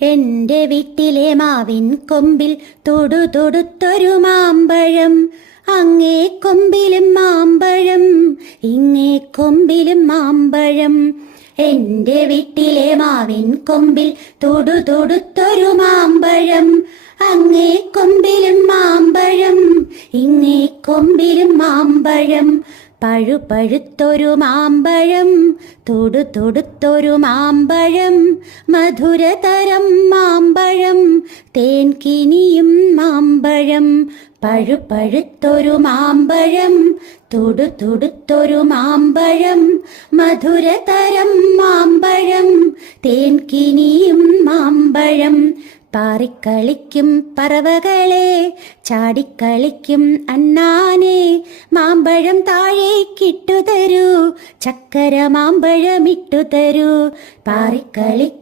എന്റെ വീട്ടിലെ മാവിൻ കൊമ്പിൽ തൊടുത്തൊരു മാമ്പഴം, അങ്ങേ കൊമ്പിലും മാമ്പഴം, ഇങ്ങേ കൊമ്പിലും മാമ്പഴം. എന്റെ വീട്ടിലെ മാവിൻ കൊമ്പിൽ തൊടുത്തൊരു മാമ്പഴം, അങ്ങേ കൊമ്പിലും മാമ്പഴം, ഇങ്ങേ കൊമ്പിലും മാമ്പഴം. പഴുത്തൊരു മാമ്പഴം, തൊടുത്തൊരു മാമ്പഴം, മധുരതരം മാമ്പഴം, തേൻ കിനിയും മാമ്പഴം. പഴുത്തൊരു മാമ്പഴം, തൊടുത്തൊരു മാമ്പഴം, മധുരതരം മാമ്പഴം, തേൻ കിനിയും മാമ്പഴം. പാറിക്കളിക്കും പറവകളെ, ചാടിക്കളിക്കും അണ്ണാനെ, മാമ്പഴം താഴേക്കിട്ടു തരൂ, ചക്കര മാമ്പഴമിട്ടു തരൂ. പാറിക്കളിക്കും